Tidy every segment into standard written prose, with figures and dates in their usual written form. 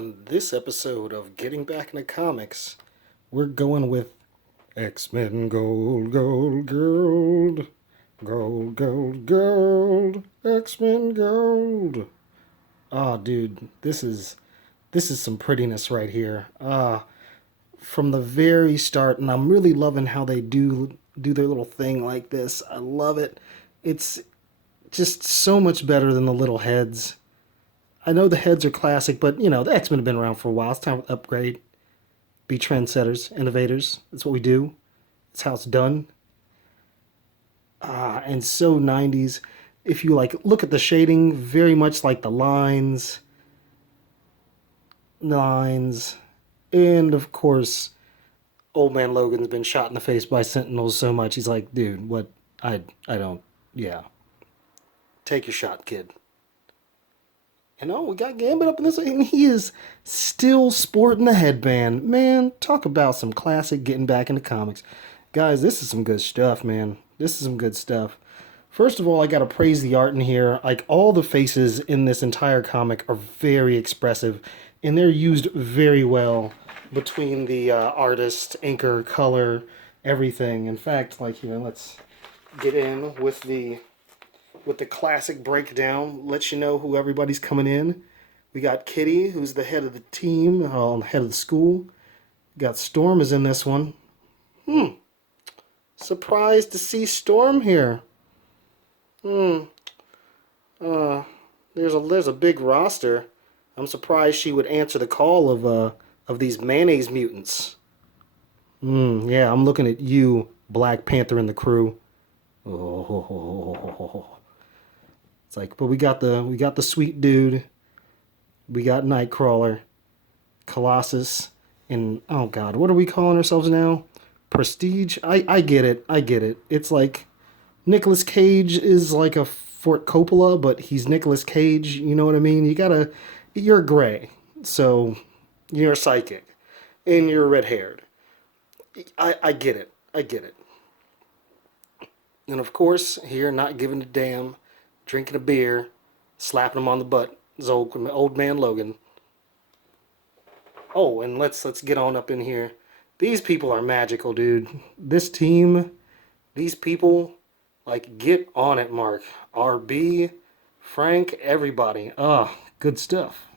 On this episode of Getting Back into Comics, we're going with X-Men Gold, Gold, Gold, Gold, Gold, Gold, X-Men Gold. Ah, dude, this is some prettiness right here. From the very start, and I'm really loving how they do their little thing like this. I love it. It's just so much better than the little heads. I know the heads are classic, but the X-Men have been around for a while. It's time to upgrade, be trendsetters, innovators. That's what we do. That's how it's done. And so 90s. If you look at the shading, very much like the lines, and of course, Old Man Logan's been shot in the face by Sentinels so much. He's like, dude, what? I don't. Yeah, take your shot, kid. And we got Gambit up in this, and he is still sporting the headband. Man, talk about some classic getting back into comics. Guys, this is some good stuff, man. This is some good stuff. First of all, I gotta praise the art in here. Like, all the faces in this entire comic are very expressive, and they're used very well between the artist, inker, color, everything. In fact, here, let's get in with the classic breakdown, lets you know who everybody's coming in. We got Kitty, who's the head of the team, head of the school. We got Storm is in this one. Surprised to see Storm here. There's a big roster. I'm surprised she would answer the call of these mayonnaise mutants. Yeah, I'm looking at you, Black Panther and the crew. Oh. It's but we got the sweet dude, we got Nightcrawler, Colossus, and oh god, what are we calling ourselves now? Prestige? I get it. It's like Nicolas Cage is like a Fort Coppola, but he's Nicolas Cage, you know what I mean? You're gray, so you're psychic, and you're red-haired. I get it. And of course, here, not giving a damn, drinking a beer, slapping him on the butt, is old man Logan. Oh, and let's get on up in here. These people are magical, dude. This team, these people, get on it, Mark. RB, Frank, everybody. Good stuff.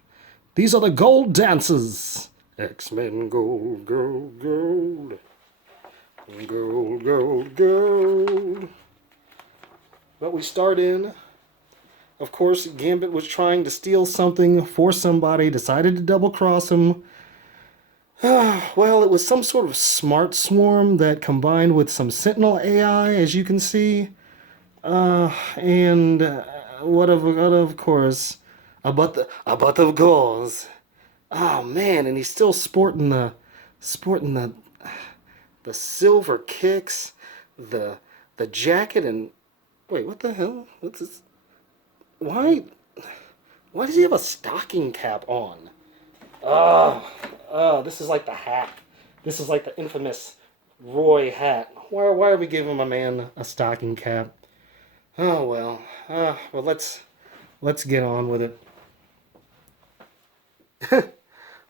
These are the Gold Dancers. X-Men Gold, Gold, Gold. Gold, Gold, Gold. But we start in. Of course, Gambit was trying to steal something for somebody, decided to double-cross him. Well, it was some sort of smart swarm that combined with some Sentinel AI, as you can see. And what of course, a butt of gauze. Oh man, and he's still sporting the silver kicks, the jacket, and wait, what the hell? What's this? Why does he have a stocking cap on? This is like the hat. This is like the infamous Roy hat. Why are we giving my man a stocking cap? Oh well. Well, let's get on with it.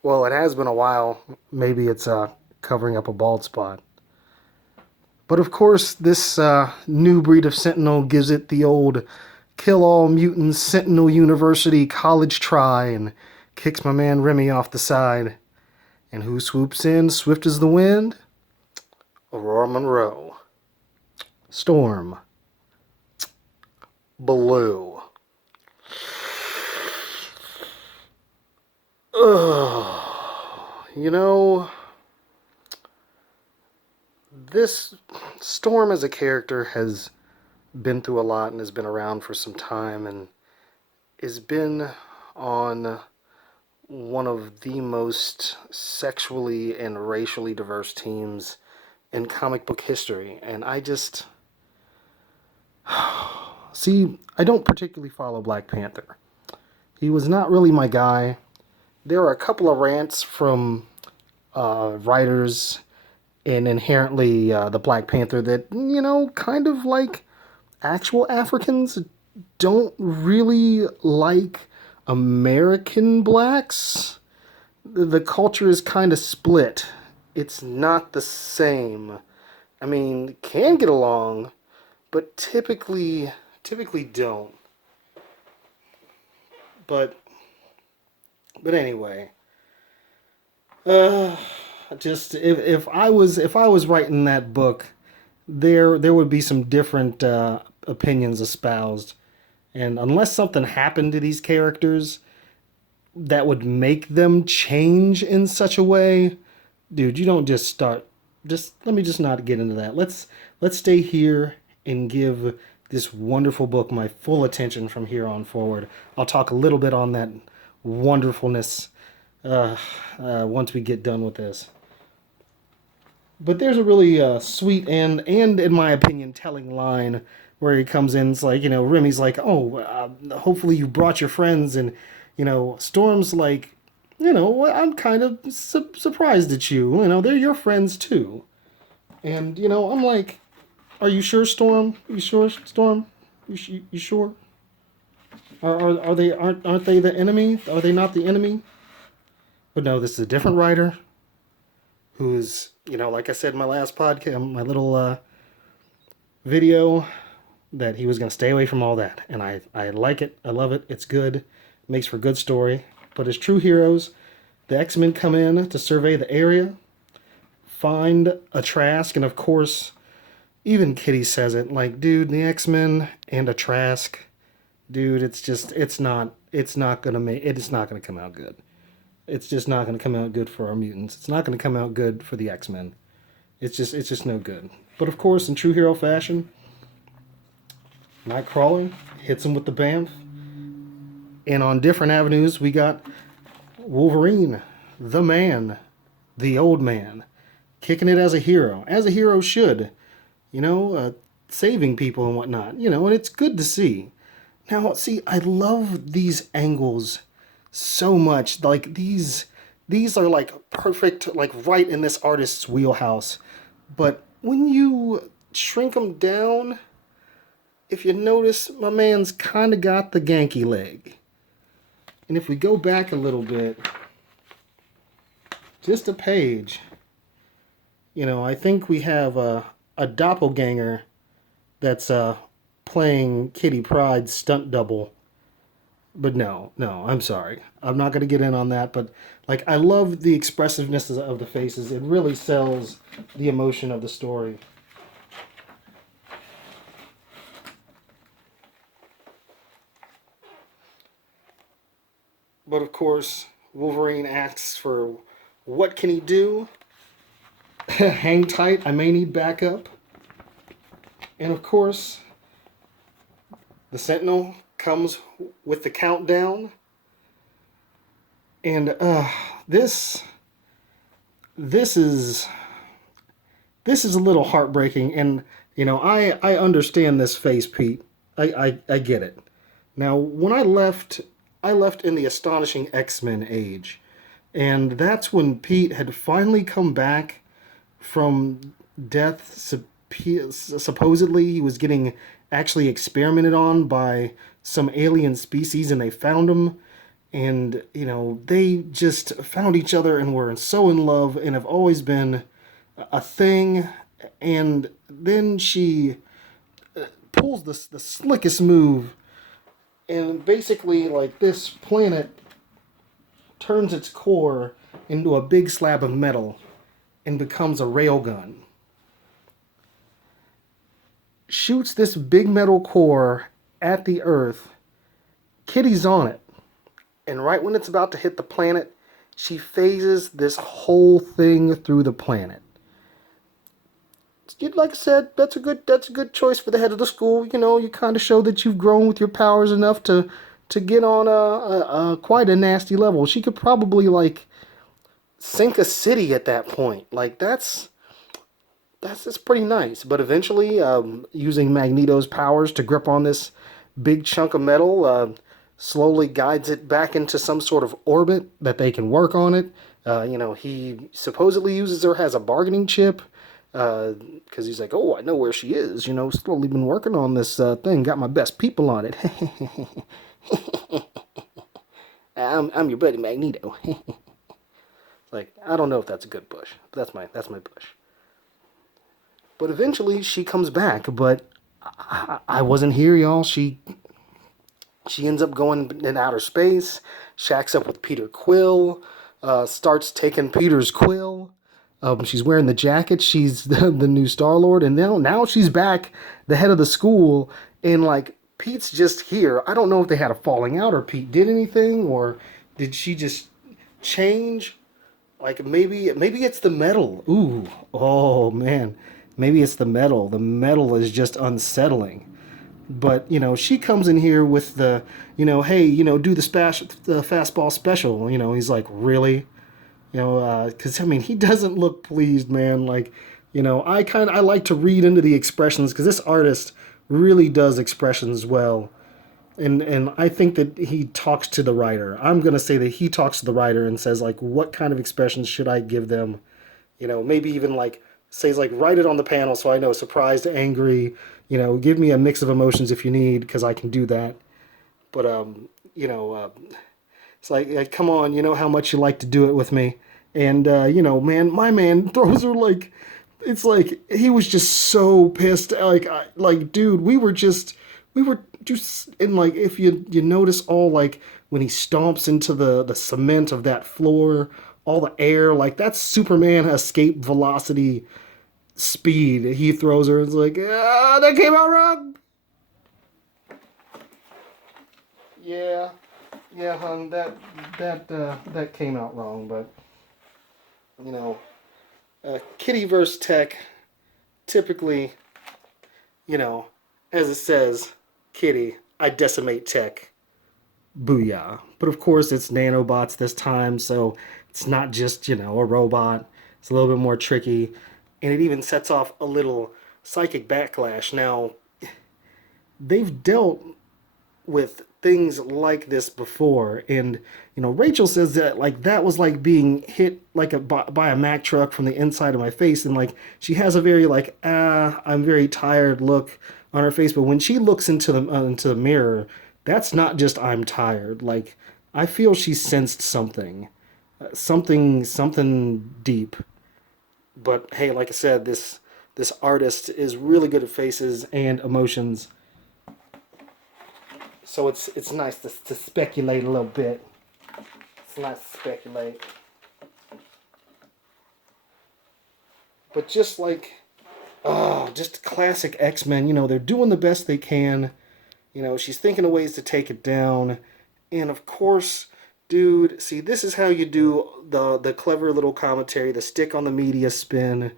Well, it has been a while. Maybe it's covering up a bald spot. But of course, this new breed of Sentinel gives it the old kill all mutants Sentinel University college try and kicks my man Remy off the side. And who swoops in swift as the wind? Aurora Monroe. Storm. Blue. This Storm as a character has been through a lot and has been around for some time and has been on one of the most sexually and racially diverse teams in comic book history. And I just... See, I don't particularly follow Black Panther. He was not really my guy. There are a couple of rants from writers and inherently the Black Panther that, kind of like actual Africans don't really like American blacks. the culture is kind of split. It's not the same. I mean, can get along, but typically don't. But anyway, uh, just if I was writing that book, there would be some different opinions espoused, and unless something happened to these characters that would make them change in such a way, dude, you don't just start. Just let me just not get into that. Let's stay here and give this wonderful book my full attention from here on forward. I'll talk a little bit on that wonderfulness once we get done with this. But there's a really sweet and in my opinion telling line where he comes in. It's like, Remy's like, oh, hopefully you brought your friends, and Storm's like, I'm kind of surprised at you. They're your friends too. And I'm like, are you sure, Storm? You sure, Storm? You sure? Are they aren't they the enemy? Are they not the enemy? But no, this is a different writer who's, like I said in my last podcast, my little video, that he was going to stay away from all that. And I like it. I love it. It's good. It makes for a good story. But as true heroes, the X-Men come in to survey the area, find a Trask, and of course, even Kitty says it, like, dude, the X-Men and a Trask, dude, it's not gonna come out good. It's just not gonna come out good for our mutants. It's not gonna come out good for the X-Men. It's just no good. But of course, in true hero fashion, Nightcrawler hits him with the BAMF. And on different avenues, we got Wolverine, the man, the old man, kicking it as a hero should, saving people and whatnot, and it's good to see. Now, see, I love these angles so much. Like, these are like perfect, like right in this artist's wheelhouse. But when you shrink them down, if you notice, my man's kind of got the Genki leg. And if we go back a little bit, just a page, I think we have a doppelganger that's playing Kitty Pryde's stunt double. But no, I'm sorry. I'm not going to get in on that. But, like, I love the expressiveness of the faces. It really sells the emotion of the story. But of course, Wolverine asks for what can he do? Hang tight, I may need backup. And of course, the Sentinel comes with the countdown. And this is a little heartbreaking. And I understand this face, Pete. I get it. Now, when I left in the Astonishing X-Men age, and that's when Pete had finally come back from death. Supposedly he was getting actually experimented on by some alien species, and they found him, and they just found each other and were so in love and have always been a thing. And then she pulls the slickest move, and basically, like, this planet turns its core into a big slab of metal and becomes a railgun. Shoots this big metal core at the Earth. Kitty's on it. And right when it's about to hit the planet, she phases this whole thing through the planet. Like I said, that's a good choice for the head of the school. You kind of show that you've grown with your powers enough to get on a quite a nasty level. She could probably, like, sink a city at that point. Like, that's pretty nice. But eventually, using Magneto's powers to grip on this big chunk of metal, slowly guides it back into some sort of orbit that they can work on it. He supposedly uses her as a bargaining chip, because he's like, oh, I know where she is. Slowly been working on this thing. Got my best people on it. I'm your buddy Magneto. Like, I don't know if that's a good bush. But that's my bush. But eventually she comes back, but I wasn't here, y'all. She ends up going in outer space, shacks up with Peter Quill, starts taking Peter's quill. She's wearing the jacket. She's the new Star Lord, and now she's back, the head of the school, and like Pete's just here. I don't know if they had a falling out or Pete did anything, or did she just change? Like maybe it's the metal. Ooh, oh man, maybe it's the metal. The metal is just unsettling. But she comes in here with the, hey, do the fastball special. He's like, really, because I mean he doesn't look pleased, man. Like, I like to read into the expressions because this artist really does expressions well, and I think that he talks to the writer. I'm gonna say that he talks to the writer and says like, what kind of expressions should I give them? Maybe even like says like write it on the panel so I know surprised, angry. Give me a mix of emotions if you need because I can do that. But it's like come on, you know how much you like to do it with me, and man, my man throws her like it's like he was just so pissed. Like dude, we were just and like if you notice all like when he stomps into the cement of that floor, all the air like that's Superman escape velocity speed. He throws her. It's like that came out wrong. Yeah, yeah, hon. That came out wrong, but you know, Kitty versus Tech. Typically, you know, as it says, Kitty, I decimate Tech. Booyah! But of course, it's nanobots this time, so it's not just a robot. It's a little bit more tricky, and it even sets off a little psychic backlash. Now, they've dealt with things like this before, and Rachel says that like that was like being hit like by a Mack truck from the inside of my face, and like she has a very like I'm very tired look on her face, but when she looks into the mirror, that's not just I'm tired. Like I feel she sensed something, something deep. But hey, like I said, this artist is really good at faces and emotions, so it's nice to speculate a little bit. It's nice to speculate. But just like, just classic X-Men, they're doing the best they can. She's thinking of ways to take it down. And of course, dude, see, this is how you do the clever little commentary, the stick on the media spin,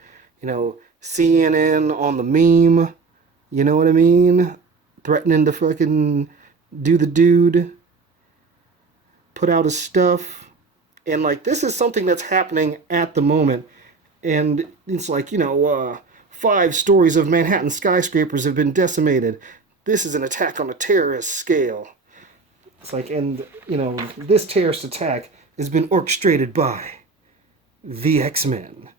CNN on the meme, you know what I mean? Threatening to fucking do the dude, put out his stuff. And like this is something that's happening at the moment. And it's like, 5 stories of Manhattan skyscrapers have been decimated. This is an attack on a terrorist scale. It's like, and this terrorist attack has been orchestrated by the X-Men.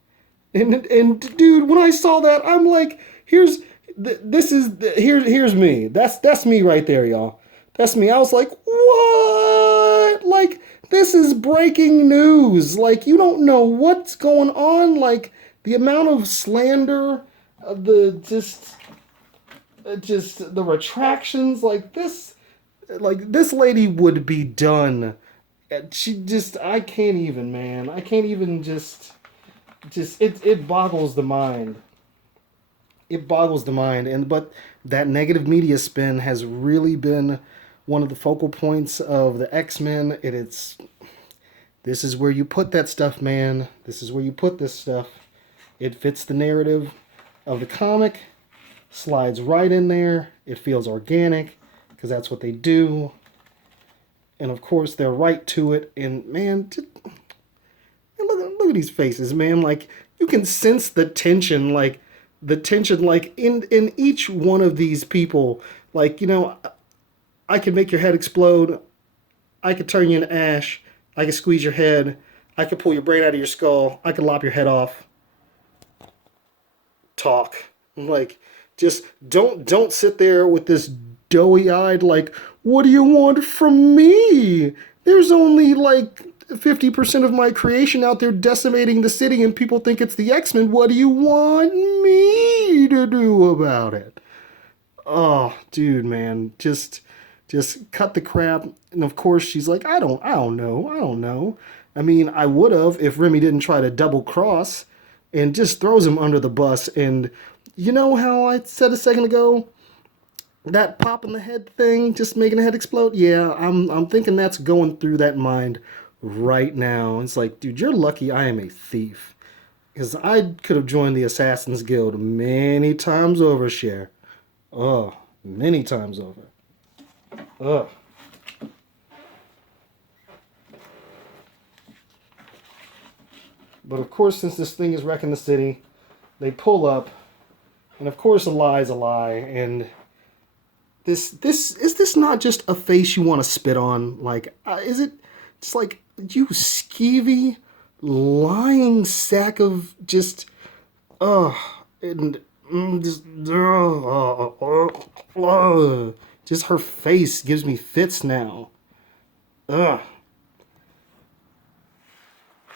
And dude, when I saw that, I'm like, here's me. That's me right there, y'all. That's me. I was like, what? Like, this is breaking news. Like, you don't know what's going on. Like, the amount of slander, the just the retractions. Like this lady would be done. I can't even, man. I can't even it boggles the mind. It boggles the mind. But that negative media spin has really been one of the focal points of the X-Men. This is where you put that stuff, man. This is where you put this stuff. It fits the narrative of the comic, slides right in there. It feels organic because that's what they do. And of course, they're right to it. And man, look at these faces, man. Like you can sense the tension, like in each one of these people. Like I could make your head explode. I could turn you into ash. I could squeeze your head. I could pull your brain out of your skull. I could lop your head off. Talk. Like, just don't sit there with this doughy-eyed, like, what do you want from me? There's only, like, 50% of my creation out there decimating the city and people think it's the X-Men. What do you want me to do about it? Oh, dude, man, just cut the crap. And of course she's like, I don't know. I mean, I would have if Remy didn't try to double cross and just throws him under the bus. And you know how I said a second ago, that pop in the head thing, just making the head explode. Yeah, I'm thinking that's going through that mind right now. It's like, dude, you're lucky I am a thief, because I could have joined the Assassin's Guild many times over, Cher. Oh, many times over. Ugh. But of course, since this thing is wrecking the city, they pull up, and of course, a lie is a lie. And this not just a face you want to spit on? Like, is it just like, you skeevy, lying sack of just, and just, just her face gives me fits now. Ugh.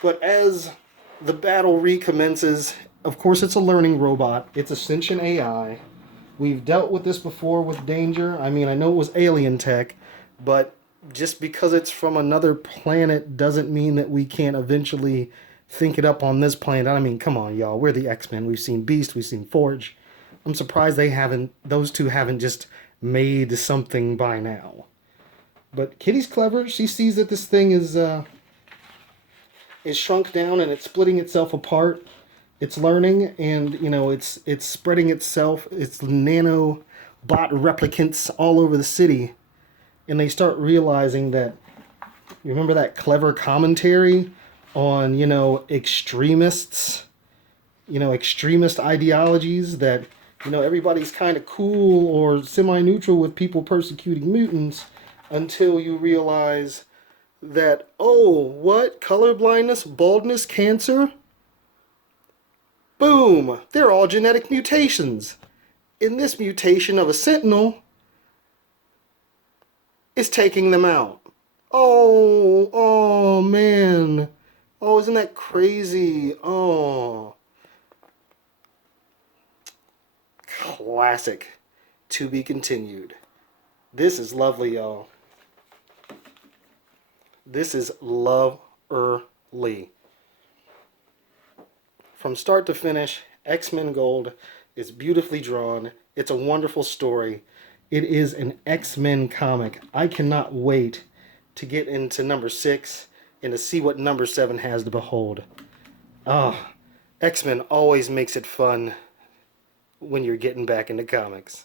But as the battle recommences, of course, it's a learning robot. It's a sentient AI. We've dealt with this before with Danger. I mean, I know it was alien tech, but just because it's from another planet doesn't mean that we can't eventually think it up on this planet. I mean, come on, y'all. We're the X-Men. We've seen Beast. We've seen Forge. I'm surprised those two haven't just made something by now. But Kitty's clever. She sees that this thing is shrunk down and it's splitting itself apart. It's learning, and it's spreading itself. It's nano bot replicants all over the city, and they start realizing that. You remember that clever commentary on extremists, extremist ideologies, that everybody's kind of cool or semi-neutral with people persecuting mutants, until you realize that, oh, what? Color blindness, baldness, cancer? Boom! They're all genetic mutations. And this mutation of a sentinel is taking them out. Oh, man. Oh, isn't that crazy? Oh. Classic. To be continued. This is lovely, y'all. This is love-er-ly. From start to finish, X-Men Gold is beautifully drawn. It's a wonderful story. It is an X-Men comic. I cannot wait to get into number 6 and to see what number 7 has to behold. Ah, X-Men always makes it fun when you're getting back into comics.